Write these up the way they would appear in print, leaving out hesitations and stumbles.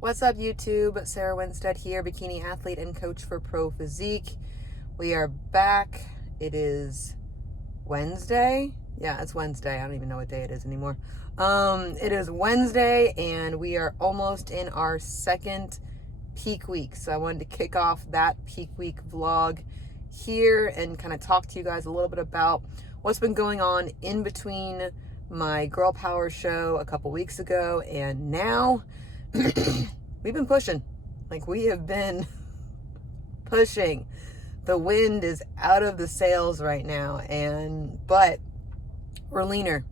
What's up, YouTube? Sarah Winstead here, bikini athlete and coach for Pro Physique. We are back. It is Wednesday. Yeah, it's Wednesday. I don't even know what day it is anymore. It is Wednesday, and we are almost in our second peak week. So I wanted to kick off that peak week vlog here and kind of talk to you guys a little bit about what's been going on in between my Girl Power show a couple weeks ago and now. We've been pushing. Like, we have been pushing. The wind is out of the sails right now, but we're leaner.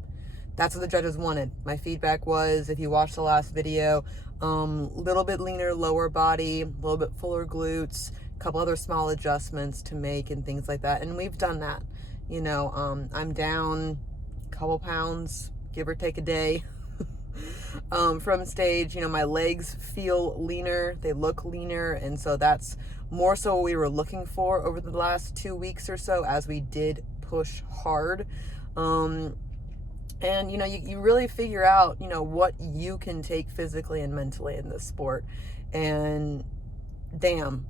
That's what the judges wanted. My feedback was, if you watched the last video, little bit leaner lower body, a little bit fuller glutes, a couple other small adjustments to make and things like that. And we've done that. You know, I'm down a couple pounds, give or take a day. From stage. You know, my legs feel leaner, they look leaner, and so that's more so what we were looking for over the last 2 weeks or so as we did push hard. And you know, you really figure out, you know, what you can take physically and mentally in this sport, and damn.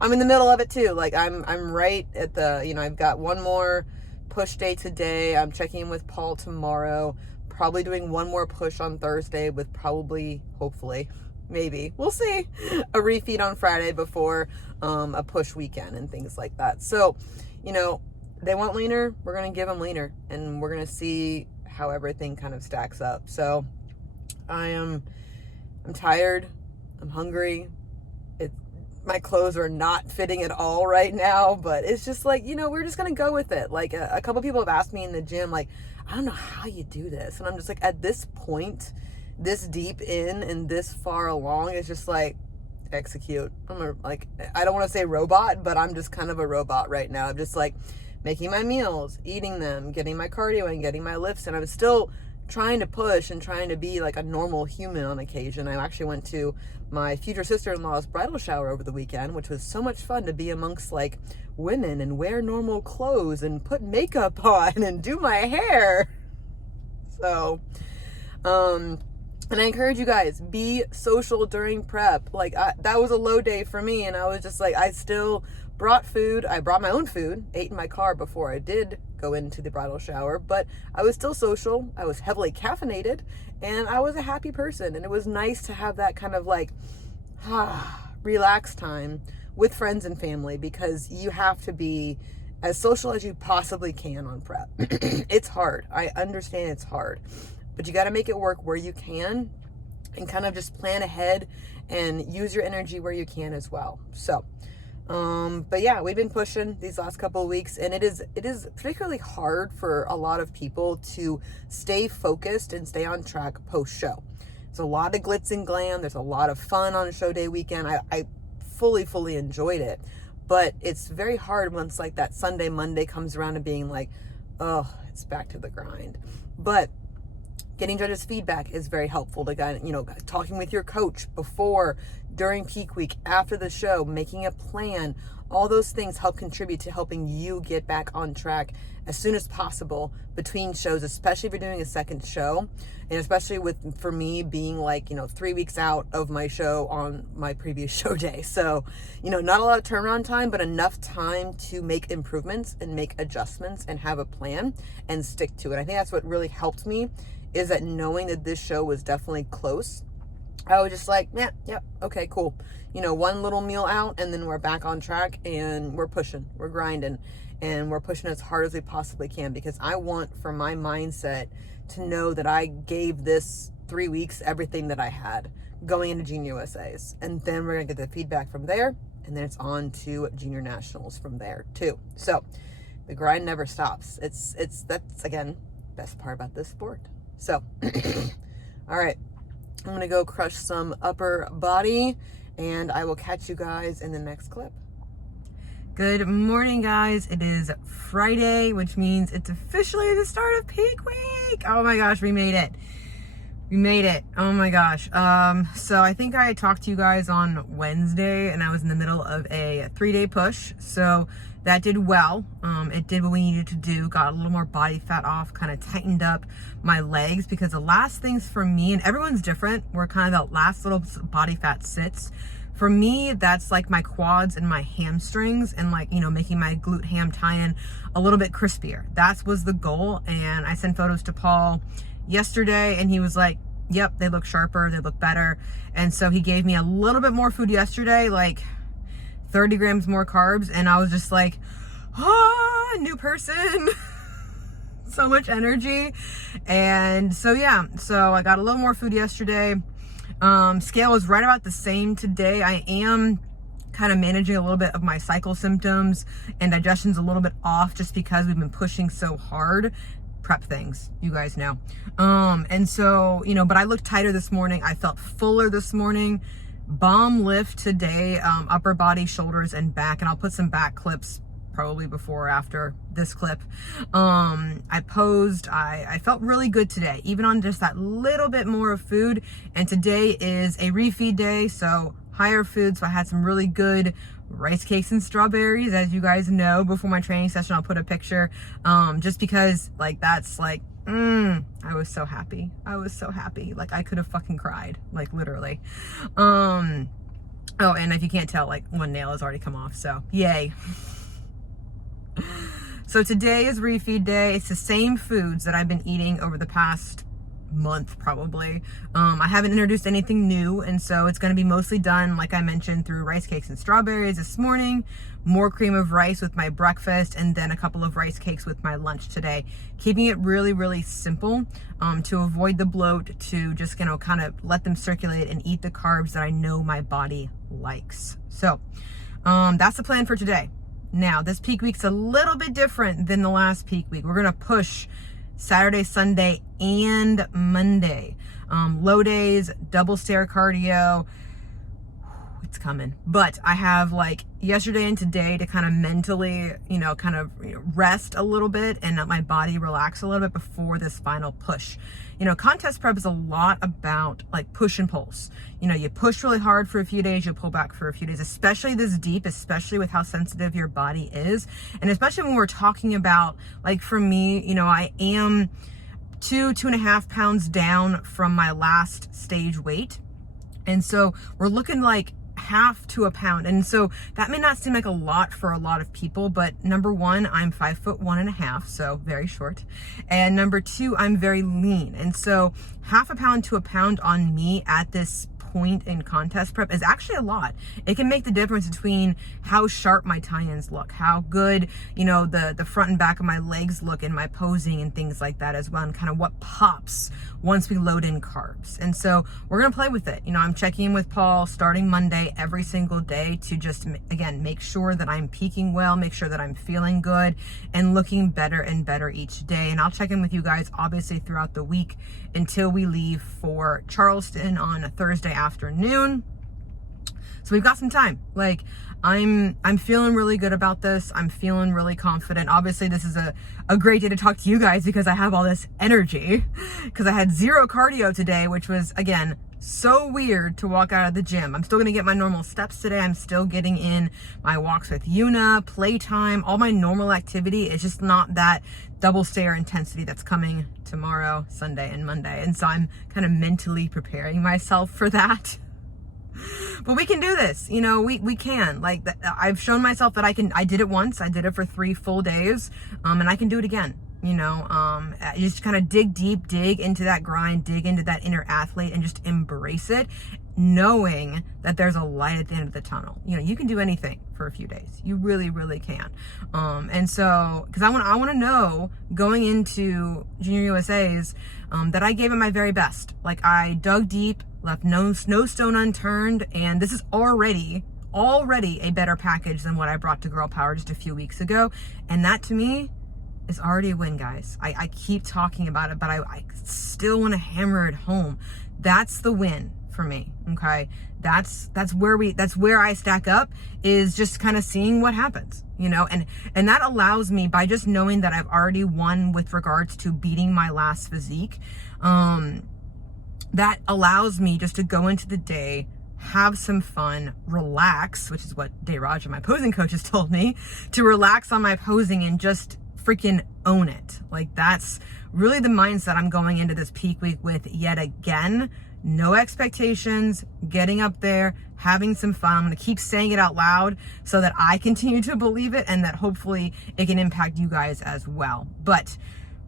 I'm in the middle of it too. Like, I'm right at the, you know, I've got one more push day today. I'm checking in with Paul tomorrow, probably doing one more push on Thursday with probably, hopefully, maybe, we'll see, a refeed on Friday before a push weekend and things like that. So, you know, they want leaner, we're going to give them leaner, and we're going to see how everything kind of stacks up. So I'm tired, I'm hungry. My clothes are not fitting at all right now, but it's just like, you know, we're just going to go with it. Like, a couple people have asked me in the gym, like, I don't know how you do this. And I'm just like, at this point, this deep in and this far along, it's just like, execute. I don't want to say robot, but I'm just kind of a robot right now. I'm just like making my meals, eating them, getting my cardio and getting my lifts. And I'm still trying to push and trying to be like a normal human on occasion. I actually went to my future sister-in-law's bridal shower over the weekend, which was so much fun to be amongst like women and wear normal clothes and put makeup on and do my hair. So, and I encourage you guys, be social during prep. Like, that was a low day for me, and I was just like, I still brought food. I brought my own food, ate in my car before I did go into the bridal shower, but I was still social. I was heavily caffeinated, and I was a happy person. And it was nice to have that kind of like, relax time with friends and family, because you have to be as social as you possibly can on prep. It's hard. I understand it's hard, but you got to make it work where you can and kind of just plan ahead and use your energy where you can as well. So, but yeah, we've been pushing these last couple of weeks, and it is particularly hard for a lot of people to stay focused and stay on track post show. There's a lot of glitz and glam. There's a lot of fun on show day weekend. I fully enjoyed it, but it's very hard once like that Sunday, Monday comes around and being like, oh, it's back to the grind. But getting judges' feedback is very helpful to, you know, talking with your coach before, during peak week, after the show, making a plan. All those things help contribute to helping you get back on track as soon as possible between shows, especially if you're doing a second show. And especially for me being like, you know, 3 weeks out of my show on my previous show day. So, you know, not a lot of turnaround time, but enough time to make improvements and make adjustments and have a plan and stick to it. I think that's what really helped me, is that knowing that this show was definitely close, I was just like, yeah, okay, cool. You know, one little meal out, and then we're back on track, and we're pushing, we're grinding, and we're pushing as hard as we possibly can, because I want, for my mindset, to know that I gave this 3 weeks everything that I had going into Junior USAs. And then we're gonna get the feedback from there, and then it's on to Junior Nationals from there too. So the grind never stops. That's again, best part about this sport. So, all right, I'm gonna go crush some upper body, and I will catch you guys in the next clip. Good morning, guys. It is Friday, which means it's officially the start of peak week. Oh my gosh, we made it. We made it. Oh my gosh. So I think I talked to you guys on Wednesday, and I was in the middle of a 3-day push. So that did well. It did what we needed to do, got a little more body fat off, kind of tightened up my legs, because the last things for me, and everyone's different, where kind of the last little body fat sits. For me, that's like my quads and my hamstrings, and like, you know, making my glute ham tie-in a little bit crispier. That was the goal. And I sent photos to Paul yesterday and he was like, yep, they look sharper, they look better. And so he gave me a little bit more food yesterday, like 30 grams more carbs. And I was just like, new person. So much energy. And so, yeah, so I got a little more food yesterday. Scale is right about the same today. I am kind of managing a little bit of my cycle symptoms, and digestion's a little bit off just because we've been pushing so hard. Prep things, you guys know. And so, you know, but I looked tighter this morning. I felt fuller this morning. Bomb lift today, upper body, shoulders, and back. And I'll put some back clips probably before or after this clip. I posed, I felt really good today, even on just that little bit more of food. And today is a refeed day, so higher food. So I had some really good rice cakes and strawberries, as you guys know. Before my training session, I'll put a picture, just because like, that's like, I was so happy. I was so happy. Like I could have fucking cried, like literally. Oh, and if you can't tell, like one nail has already come off, so yay. So today is refeed day. It's the same foods that I've been eating over the past month, probably. I haven't introduced anything new, and so it's going to be mostly done, like I mentioned, through rice cakes and strawberries this morning, more cream of rice with my breakfast, and then a couple of rice cakes with my lunch today. Keeping it really, really simple, to avoid the bloat, to just, you know, kind of let them circulate and eat the carbs that I know my body likes. So that's the plan for today. Now, this peak week's a little bit different than the last peak week. We're going to push Saturday, Sunday, and Monday. Low days, double stair cardio. It's coming. But I have like yesterday and today to kind of mentally, you know, kind of rest a little bit and let my body relax a little bit before this final push. You know, contest prep is a lot about like push and pulse. You know, you push really hard for a few days, you pull back for a few days, especially this deep, especially with how sensitive your body is. And especially when we're talking about, like for me, you know, I am 2.5 pounds down from my last stage weight. And so we're looking like half to a pound. And so that may not seem like a lot for a lot of people, but number one, I'm 5'1.5", so very short. And number two, I'm very lean. And so half a pound to a pound on me at this point in contest prep is actually a lot. It can make the difference between how sharp my tie-ins look, how good, you know, the front and back of my legs look in my posing and things like that as well, and kind of what pops once we load in carbs. And so we're going to play with it. You know, I'm checking in with Paul starting Monday every single day to just, again, make sure that I'm peaking well, make sure that I'm feeling good and looking better and better each day. And I'll check in with you guys obviously throughout the week until we leave for Charleston on a Thursday afternoon. So we've got some time. Like I'm feeling really good about this. I'm feeling really confident. Obviously this is a great day to talk to you guys because I have all this energy, because I had zero cardio today, which was, again, so weird to walk out of the gym. I'm still going to get my normal steps today. I'm still getting in my walks with Yuna, playtime, all my normal activity. It's just not that double stair intensity that's coming tomorrow, Sunday, and Monday. And so I'm kind of mentally preparing myself for that. But we can do this, you know, we can. Like, I've shown myself that I did it once. I did it for 3 full days, and I can do it again. You know, just kind of dig deep, dig into that grind, dig into that inner athlete, and just embrace it, knowing that there's a light at the end of the tunnel. You know, you can do anything for a few days. You really, really can. And so, because I want to know going into Junior USA's that I gave it my very best. Like, I dug deep, left no stone unturned, and this is already a better package than what I brought to Girl Power just a few weeks ago. And that to me is already a win, guys. I keep talking about it, but I still want to hammer it home. That's the win for me. Okay. That's where I stack up, is just kind of seeing what happens, you know, and that allows me, by just knowing that I've already won with regards to beating my last physique, that allows me just to go into the day have some fun, relax, which is what Raja, my posing coach, has told me, to relax on my posing and just freaking own it. Like, that's really the mindset I'm going into this peak week with yet again. No expectations, getting up there, having some fun. I'm going to keep saying it out loud so that I continue to believe it and that hopefully it can impact you guys as well. But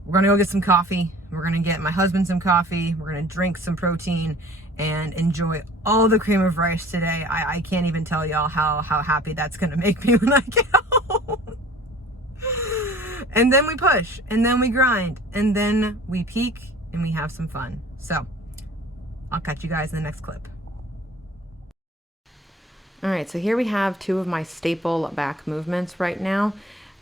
we're going to go get some coffee. We're going to get my husband some coffee. We're going to drink some protein and enjoy all the cream of rice today. I can't even tell y'all how happy that's going to make me when I get home. And then we push, and then we grind, and then we peak, and we have some fun. So I'll catch you guys in the next clip. All right, so here we have two of my staple back movements right now.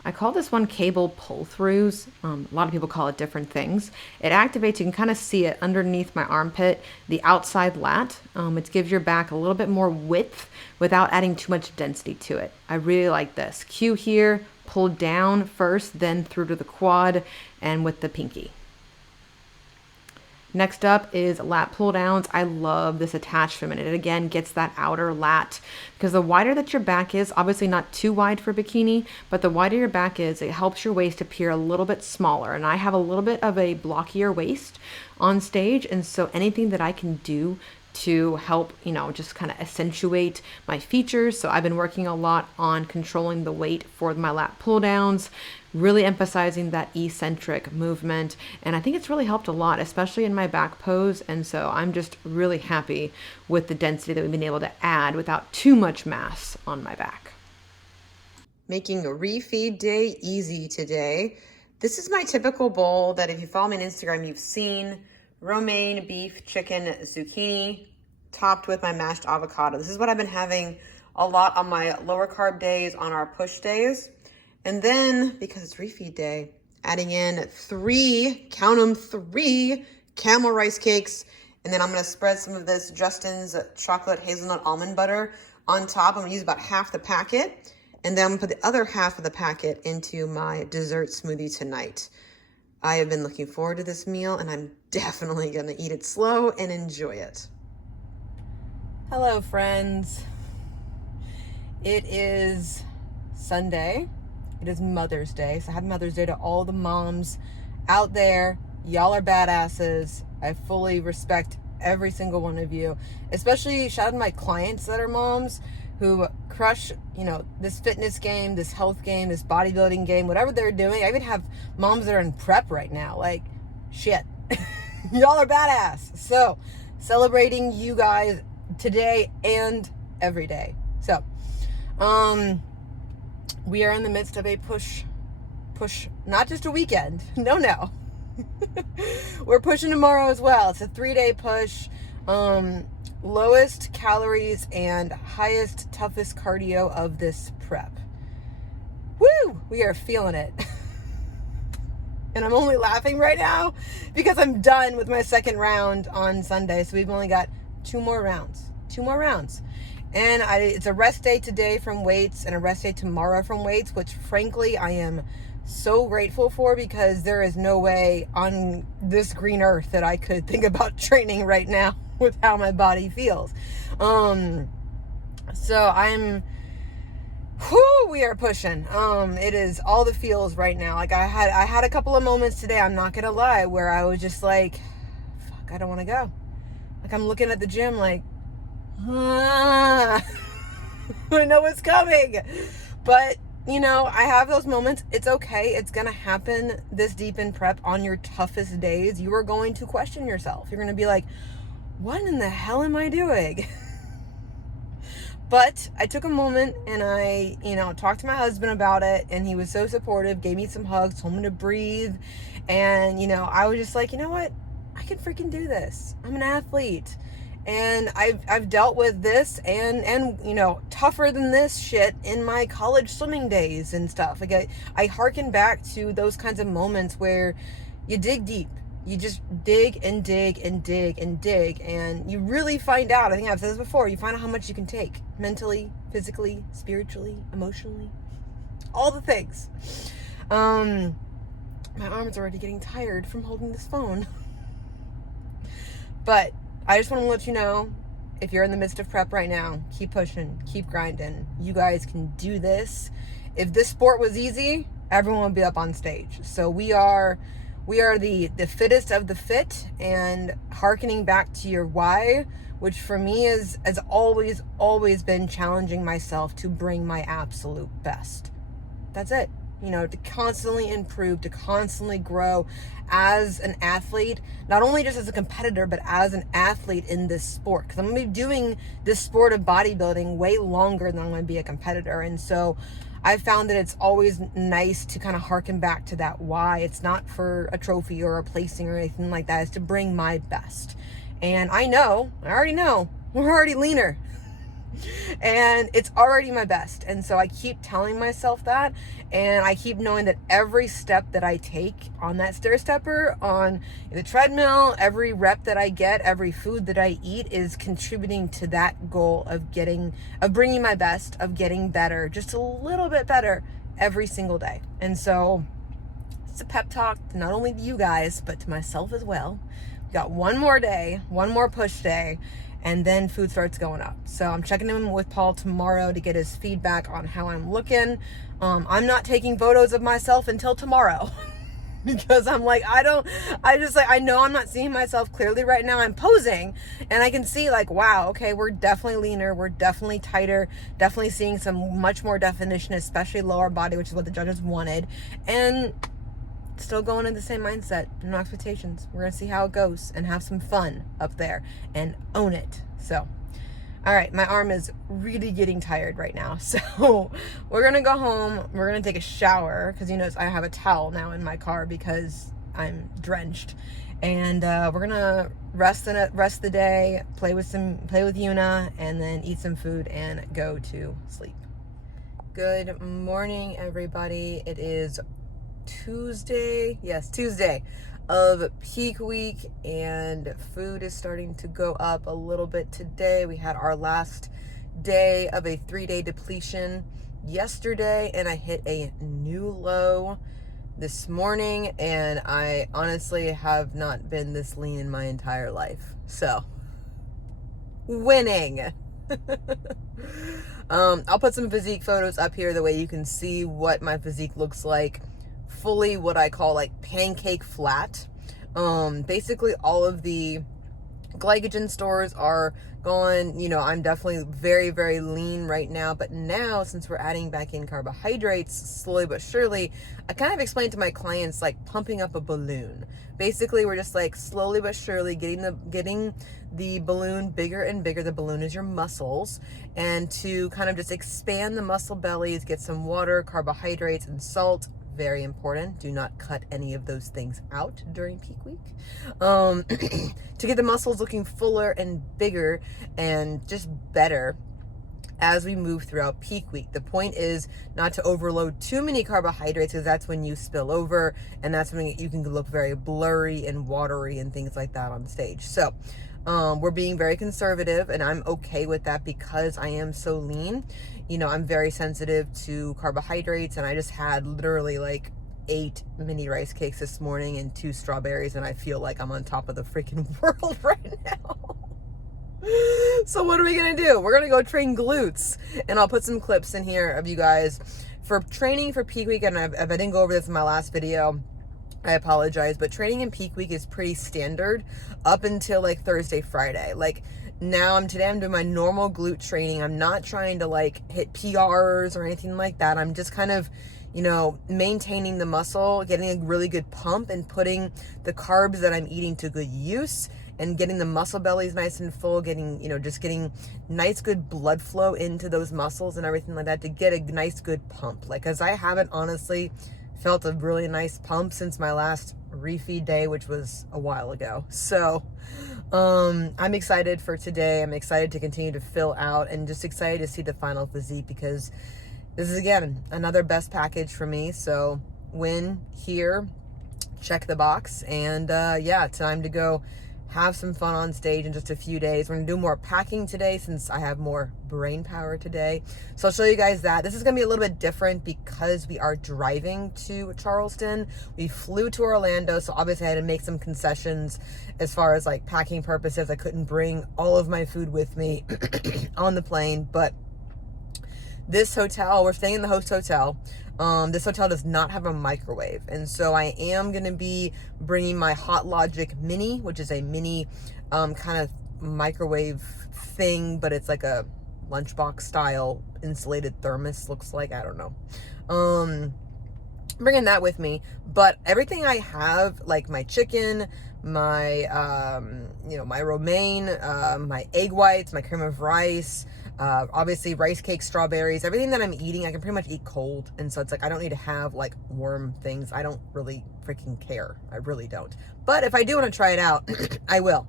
I call this one cable pull-throughs. A lot of people call it different things. It activates, you can kind of see it underneath my armpit, the outside lat. It gives your back a little bit more width without adding too much density to it. I really like this. Cue here, pull down first, then through to the quad and with the pinky. Next up is lat pull downs. I love this attachment. It again gets that outer lat because the wider that your back is, obviously not too wide for bikini, but the wider your back is, it helps your waist appear a little bit smaller. And I have a little bit of a blockier waist on stage. And so anything that I can do to help, just kind of accentuate my features. So I've been working a lot on controlling the weight for my lat pull downs, really emphasizing that eccentric movement. And I think it's really helped a lot, especially in my back pose. And so I'm just really happy with the density that we've been able to add without too much mass on my back. Making a refeed day easy today. This is my typical bowl that if you follow me on Instagram, you've seen. Romaine beef, chicken, zucchini, topped with my mashed avocado. This is what I've been having a lot on my lower carb days, on our push days. And then, because it's refeed day, adding in 3, count them, 3 camel rice cakes. And then I'm going to spread some of this Justin's chocolate hazelnut almond butter on top. I'm going to use about half the packet. And then I'm going to put the other half of the packet into my dessert smoothie tonight. I have been looking forward to this meal, and I'm definitely going to eat it slow and enjoy it. Hello, friends. It is Sunday. It is Mother's Day. So happy Mother's Day to all the moms out there. Y'all are badasses. I fully respect every single one of you. Especially shout out to my clients that are moms who crush, this fitness game, this health game, this bodybuilding game, whatever they're doing. I even have moms that are in prep right now. Like, shit. Y'all are badass. So, celebrating you guys today and every day. So, we are in the midst of a push, not just a weekend. No. We're pushing tomorrow as well. It's a 3-day push. Lowest calories and highest, toughest cardio of this prep. Woo! We are feeling it. And I'm only laughing right now because I'm done with my second round on Sunday. So we've only got 2 more rounds. And it's a rest day today from weights and a rest day tomorrow from weights, which frankly I am so grateful for because there is no way on this green earth that I could think about training right now with how my body feels. So we are pushing. It is all the feels right now. Like I had a couple of moments today, I'm not gonna lie, where I was just like, fuck, I don't want to go. Like I'm looking at the gym like, I know it's coming. But I have those moments. It's okay. It's going to happen this deep in prep on your toughest days. You are going to question yourself. You're going to be like, what in the hell am I doing? But I took a moment and I, talked to my husband about it, and he was so supportive, gave me some hugs, told me to breathe. And, I was just like, you know what? I can freaking do this. I'm an athlete. And I've dealt with this and tougher than this shit in my college swimming days and stuff. Like I hearken back to those kinds of moments where you dig deep. You just dig and dig and dig and dig, and you really find out, I think I've said this before, you find out how much you can take mentally, physically, spiritually, emotionally, all the things. My arm's already getting tired from holding this phone. But I just want to let you know, if you're in the midst of prep right now, keep pushing, keep grinding. You guys can do this. If this sport was easy, everyone would be up on stage. So we are the fittest of the fit, and hearkening back to your why, which for me has always been challenging myself to bring my absolute best. That's it. You know, to constantly improve, to constantly grow as an athlete, not only just as a competitor, but as an athlete in this sport. Because I'm going to be doing this sport of bodybuilding way longer than I'm going to be a competitor. And so I found that it's always nice to kind of harken back to that why. It's not for a trophy or a placing or anything like that. It's to bring my best. And I already know, we're already leaner. And it's already my best. And so I keep telling myself that, and I keep knowing that every step that I take on that stair stepper, on the treadmill, every rep that I get, every food that I eat is contributing to that goal of bringing my best, of getting better, just a little bit better every single day. And so it's a pep talk to not only you guys, but to myself as well. We got one more day, one more push day, and then food starts going up. So I'm checking in with Paul tomorrow to get his feedback on how I'm looking. I'm not taking photos of myself until tomorrow because I'm like, I know I'm not seeing myself clearly right now. I'm posing and I can see like, wow, okay, we're definitely leaner. We're definitely tighter, definitely seeing some much more definition, especially lower body, which is what the judges wanted. And still going in the same mindset, no expectations. We're gonna see how it goes and have some fun up there and own it. So, all right, my arm is really getting tired right now. So we're gonna go home. We're gonna take a shower because you notice I have a towel now in my car because I'm drenched. And we're gonna rest the day, play with Yuna, and then eat some food and go to sleep. Good morning, everybody. It is Tuesday of peak week, and food is starting to go up a little bit today. We had our last day of a 3-day depletion yesterday, and I hit a new low this morning, and I honestly have not been this lean in my entire life. So, winning. I'll put some physique photos up here the way you can see what my physique looks like. Fully what I call like pancake flat. Basically all of the glycogen stores are gone. You know, I'm definitely very, very lean right now, but now since we're adding back in carbohydrates slowly but surely, I kind of explained to my clients like pumping up a balloon. Basically, we're just like slowly but surely getting the balloon bigger and bigger. The balloon is your muscles, and to kind of just expand the muscle bellies, get some water, carbohydrates, and salt. Very important. Do not cut any of those things out during peak week. To get the muscles looking fuller and bigger and just better as we move throughout peak week. The point is not to overload too many carbohydrates, because that's when you spill over, and that's when you can look very blurry and watery and things like that on stage. So we're being very conservative, and I'm okay with that because I am so lean. You know, I'm very sensitive to carbohydrates, and I just had literally like 8 mini rice cakes this morning and 2 strawberries, and I feel like I'm on top of the freaking world right now. So what are we gonna do? We're gonna go train glutes, and I'll put some clips in here of you guys for training for peak week. And if I didn't go over this in my last video, I apologize, but training in peak week is pretty standard up until like Thursday, Friday. Like today I'm doing my normal glute training. I'm not trying to like hit PRs or anything like that. I'm just kind of, you know, maintaining the muscle, getting a really good pump, and putting the carbs that I'm eating to good use, and getting the muscle bellies nice and full, getting, you know, just getting nice good blood flow into those muscles and everything like that to get a nice good pump. Like, cause I haven't honestly felt a really nice pump since my last refeed day, which was a while ago. So I'm excited for today. I'm excited to continue to fill out, and just excited to see the final physique, because this is again another best package for me. So win here, check the box, and yeah, time to go have some fun on stage in just a few days. We're gonna do more packing today since I have more brain power today. So I'll show you guys that. This is gonna be a little bit different because we are driving to Charleston. We flew to Orlando, so obviously I had to make some concessions as far as like packing purposes. I couldn't bring all of my food with me on the plane, but this hotel, we're staying in the host hotel. This hotel does not have a microwave. And so I am going to be bringing my Hot Logic Mini, which is a mini kind of microwave thing, but it's like a lunchbox style insulated thermos, looks like. I don't know. Bringing that with me. But everything I have, like my chicken, my, my romaine, my egg whites, my cream of rice, obviously rice cakes, strawberries, everything that I'm eating, I can pretty much eat cold. And so it's like, I don't need to have like warm things. I don't really freaking care. I really don't. But if I do want to try it out, I will.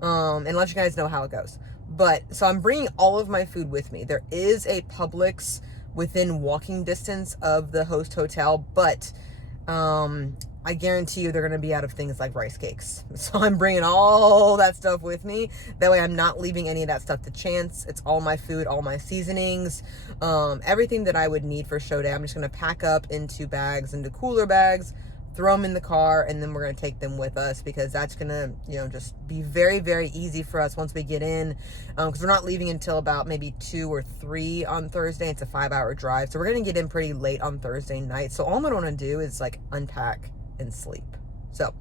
And let you guys know how it goes. But so I'm bringing all of my food with me. There is a Publix within walking distance of the host hotel, but, I guarantee you they're going to be out of things like rice cakes. So I'm bringing all that stuff with me. That way I'm not leaving any of that stuff to chance. It's all my food, all my seasonings, everything that I would need for show day. I'm just going to pack up into bags, into cooler bags, throw them in the car, and then we're going to take them with us because that's going to, just be very, very easy for us once we get in. Because we're not leaving until about maybe 2 or 3 on Thursday. It's a 5-hour drive. So we're going to get in pretty late on Thursday night. So all I'm going to want to do is like unpack and sleep. So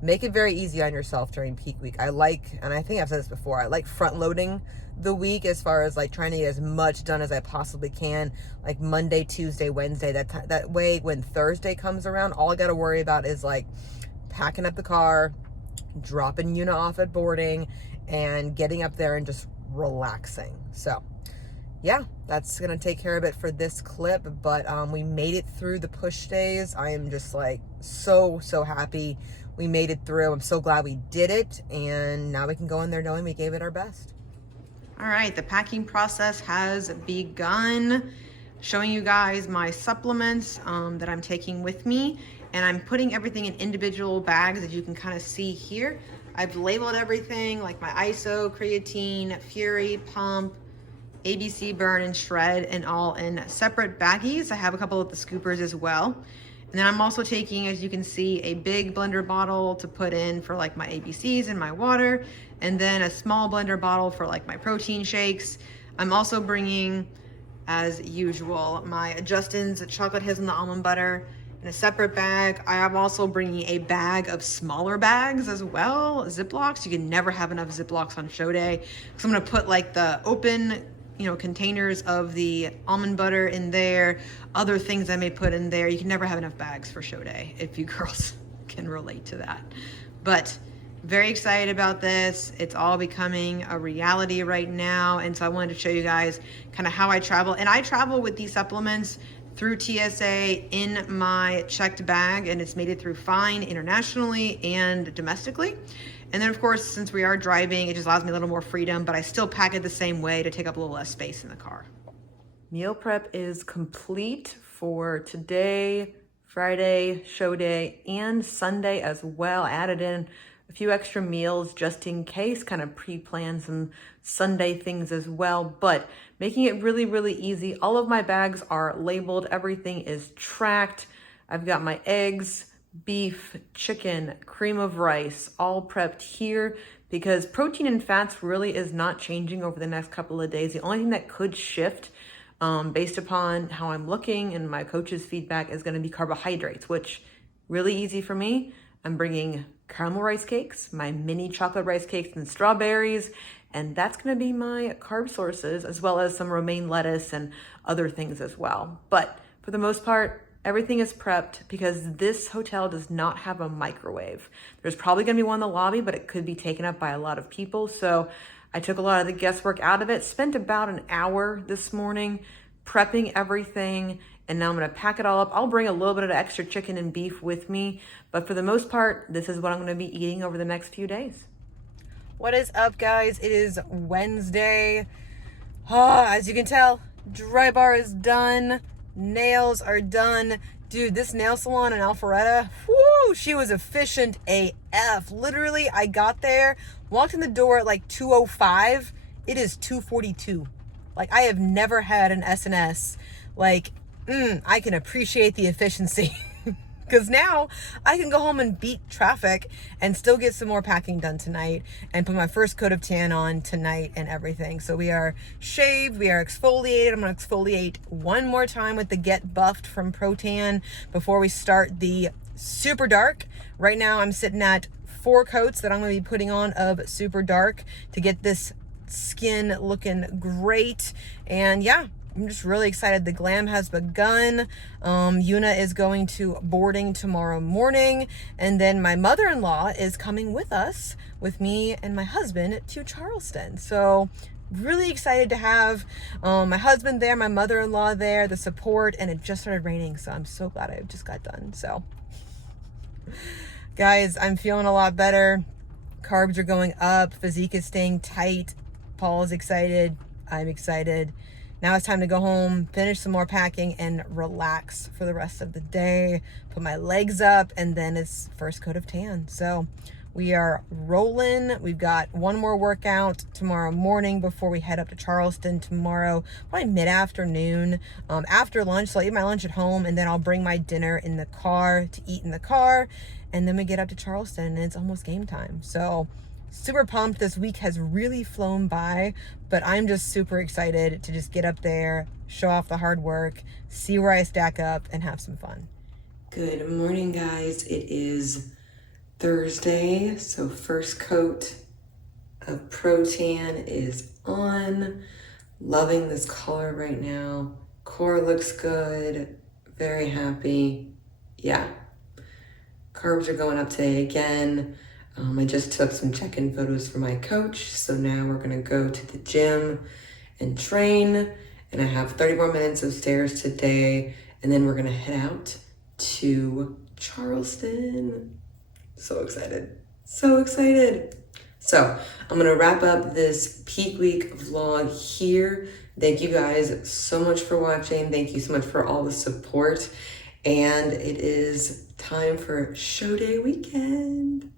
make it very easy on yourself during peak week. I like, and I think I've said this before, I like front loading the week as far as like trying to get as much done as I possibly can, like Monday, Tuesday, Wednesday. That way when Thursday comes around, all I got to worry about is like packing up the car, dropping Una off at boarding, and getting up there and just relaxing. So yeah, that's going to take care of it for this clip, but we made it through the push days. I am just like so happy we made it through. I'm so glad we did it, and now we can go in there knowing we gave it our best. All right, the packing process has begun. Showing you guys my supplements that I'm taking with me, and I'm putting everything in individual bags that you can kind of see here. I've labeled everything like my ISO, creatine, Fury, pump, ABC, burn, and shred, and all in separate baggies. I have a couple of the scoopers as well. And then I'm also taking, as you can see, a big blender bottle to put in for like my ABCs and my water, and then a small blender bottle for like my protein shakes. I'm also bringing, as usual, my Justin's chocolate hazelnut almond butter in a separate bag. I am also bringing a bag of smaller bags as well, Ziplocs. You can never have enough Ziplocs on show day. So I'm gonna put like the open containers of the almond butter in there, other things I may put in there. You can never have enough bags for show day, if you girls can relate to that. But very excited about this. It's all becoming a reality right now. And so I wanted to show you guys kind of how I travel. And I travel with these supplements through TSA in my checked bag, and it's made it through fine internationally and domestically. And then of course, since we are driving, it just allows me a little more freedom, but I still pack it the same way to take up a little less space in the car. Meal prep is complete for today, Friday, show day, and Sunday as well. I added in a few extra meals just in case, kind of pre-plan some Sunday things as well, but making it really, really easy. All of my bags are labeled. Everything is tracked. I've got my eggs, beef, chicken, cream of rice, all prepped here because protein and fats really is not changing over the next couple of days. The only thing that could shift based upon how I'm looking and my coach's feedback is going to be carbohydrates, which really easy for me. I'm bringing caramel rice cakes, my mini chocolate rice cakes and strawberries, and that's going to be my carb sources, as well as some romaine lettuce and other things as well. But for the most part, everything is prepped because this hotel does not have a microwave. There's probably going to be one in the lobby, but it could be taken up by a lot of people. So I took a lot of the guesswork out of it, spent about an hour this morning prepping everything, and now I'm going to pack it all up. I'll bring a little bit of extra chicken and beef with me, but for the most part, this is what I'm going to be eating over the next few days. What is up, guys? It is Wednesday. As you can tell, dry bar is done. Nails are done. Dude, this nail salon in Alpharetta, whoo, she was efficient AF. Literally, I got there, walked in the door at like 2:05. It is 2:42. Like, I have never had an S&S. Like, I can appreciate the efficiency. Because now I can go home and beat traffic and still get some more packing done tonight and put my first coat of tan on tonight and everything. So we are shaved, we are exfoliated. I'm going to exfoliate one more time with the Get Buffed from Pro-Tan before we start the Super Dark. Right now I'm sitting at 4 coats that I'm going to be putting on of Super Dark to get this skin looking great. And yeah, I'm just really excited. The glam has begun. Yuna is going to boarding tomorrow morning. And then my mother-in-law is coming with us, with me and my husband, to Charleston. So really excited to have my husband there, my mother-in-law there, the support, and it just started raining. So I'm so glad I just got done. So guys, I'm feeling a lot better. Carbs are going up. Physique is staying tight. Paul is excited. I'm excited. Now it's time to go home, finish some more packing, and relax for the rest of the day. Put my legs up, and then it's first coat of tan. So we are rolling. We've got one more workout tomorrow morning before we head up to Charleston tomorrow, probably mid-afternoon. After lunch, so I'll eat my lunch at home, and then I'll bring my dinner in the car to eat in the car. And then we get up to Charleston, and it's almost game time. So super pumped. This week has really flown by, but I'm just super excited to just get up there, show off the hard work, see where I stack up, and have some fun. Good morning, guys. It is Thursday, so first coat of Pro-Tan is on. Loving this color right now. Core looks good. Very happy. Yeah. Carbs are going up today again. I just took some check-in photos for my coach, so now we're gonna go to the gym and train, and I have 30 more minutes of stairs today, and then we're gonna head out to Charleston. So excited, so excited. So I'm gonna wrap up this peak week vlog here. Thank you guys so much for watching. Thank you so much for all the support, and it is time for show day weekend.